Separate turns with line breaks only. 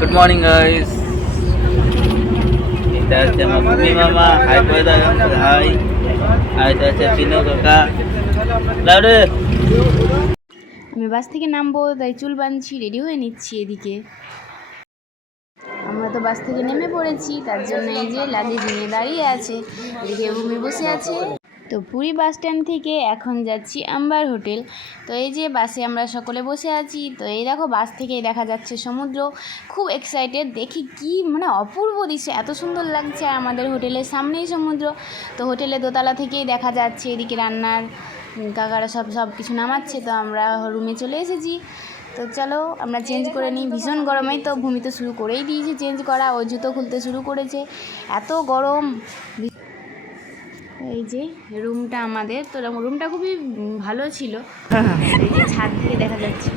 Good morning guys এটা হচ্ছে আমার ভূমি মামা হাই হাই আর এটা হচ্ছে কাকা লাউডে
আমি বাস থেকে নামবো, তাই চুল বাঁধছি রেডি হয়ে নিচ্ছি এদিকে। আমরা তো বাস থেকে নেমে পড়েছি, তার জন্য এই যে লাগেজ নিয়ে দাঁড়িয়ে আছে। এদিকে রুমে বসে আছে। তো পুরী বাস স্ট্যান্ড থেকে এখন যাচ্ছি আম্বার হোটেল তো এই যে বাসে আমরা সকলে বসে আছি, তো এই দেখো বাস থেকেই দেখা যাচ্ছে সমুদ্র। খুব এক্সাইটেড দেখি কি মানে অপূর্ব দৃশ্য, এত সুন্দর লাগছে আর আমাদের হোটেলের সামনেই সমুদ্র। তো হোটেলের দোতলা থেকেই দেখা যাচ্ছে এদিকে রান্নার কাকারা সব সব কিছু নামাচ্ছে, তো আমরা রুমে চলে এসেছি। তো চলো আমরা চেঞ্জ করে নিই, ভীষণ গরমেই তো ভূমি তো শুরু করেই দিয়েছে চেঞ্জ করা, ও জুতো খুলতে শুরু করেছে। এত গরম এই যে রুমটা আমাদের তো রুমটা খুবই ভালো ছিল। এই যে ছাদ থেকে দেখা যাচ্ছে।